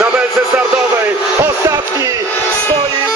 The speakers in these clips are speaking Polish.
na belce startowej. Ostatni swoim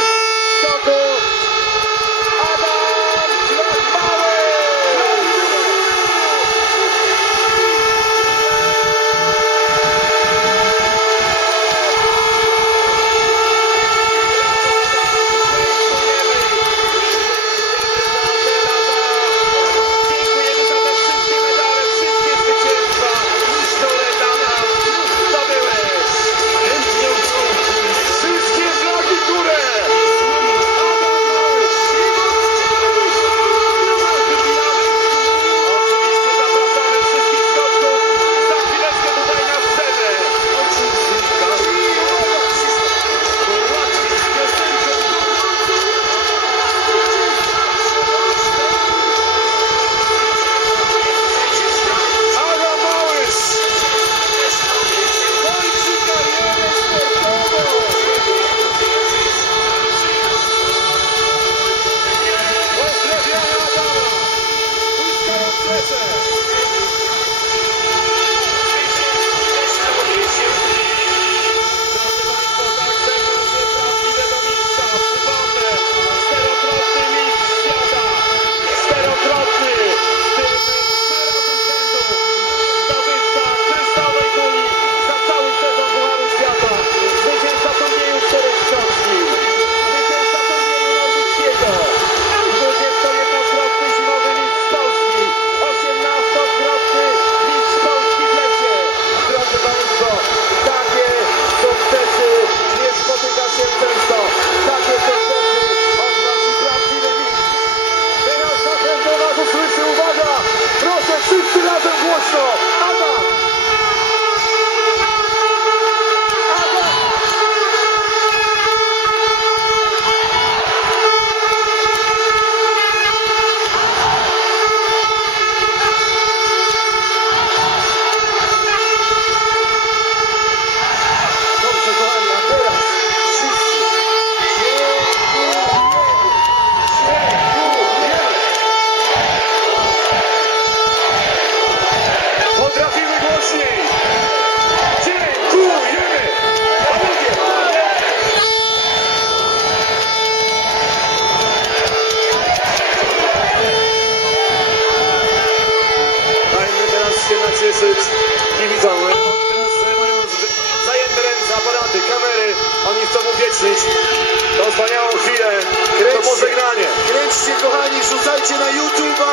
kochani, rzucajcie na YouTube'a.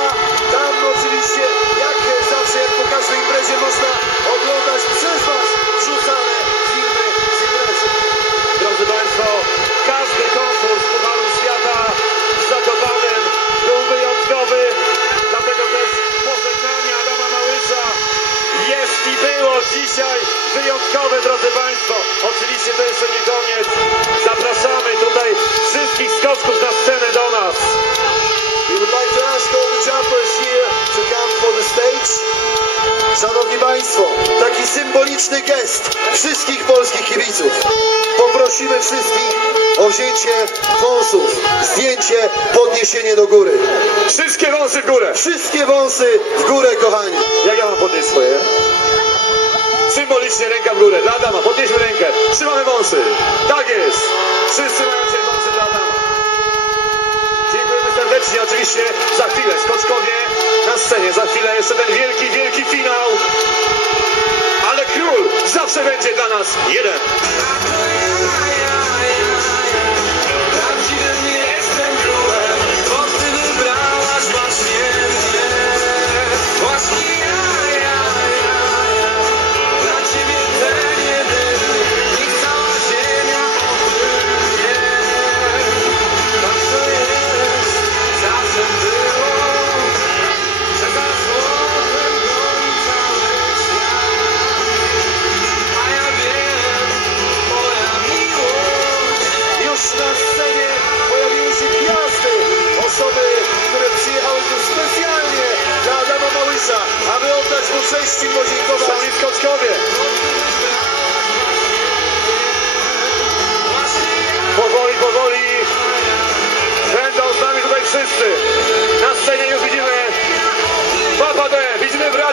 Tam oczywiście, jak zawsze, jak po każdej imprezie można oglądać przez Was wrzucane filmy z imprezy. Drodzy Państwo, każdy konkurs Pucharu Świata w Zakopanem był wyjątkowy, dlatego też pożegnanie Adama Małysza jest i było dzisiaj wyjątkowe, drodzy Państwo. Oczywiście to jeszcze nie koniec. Szanowni Państwo, taki symboliczny gest wszystkich polskich kibiców. Poprosimy wszystkich o wzięcie wąsów, zdjęcie, podniesienie do góry. Wszystkie wąsy w górę. Wszystkie wąsy w górę, kochani. Jak ja mam podnieść swoje? Symbolicznie ręka w górę. Dla Adama. Podnieśmy rękę. Trzymamy wąsy. Tak jest. Wszyscy mają dzisiaj wąsy dla Adama. Dziękujemy serdecznie. Oczywiście za chwilę skoczkowie na scenie. Za chwilę jeszcze ten wielki, wielki zawsze będzie dla nas jeden.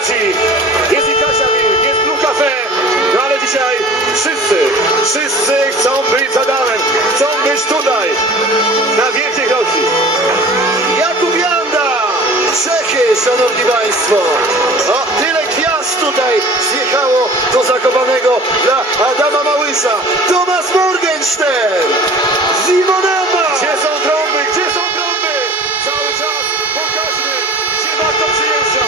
Maci, jest i Kasia Wilk, jest Blue Cafe, no ale dzisiaj wszyscy, wszyscy chcą być z Adamem, chcą być tutaj, na Wielkiej Chodzi. Jakub Janda, Czechy, szanowni państwo. O, tyle gwiazd tutaj zjechało do Zakopanego dla Adama Małysza. Tomasz Morgenstern, Zimonema. Gdzie są trąby, gdzie są trąby? Cały czas pokażmy, gdzie warto przyjeżdżać.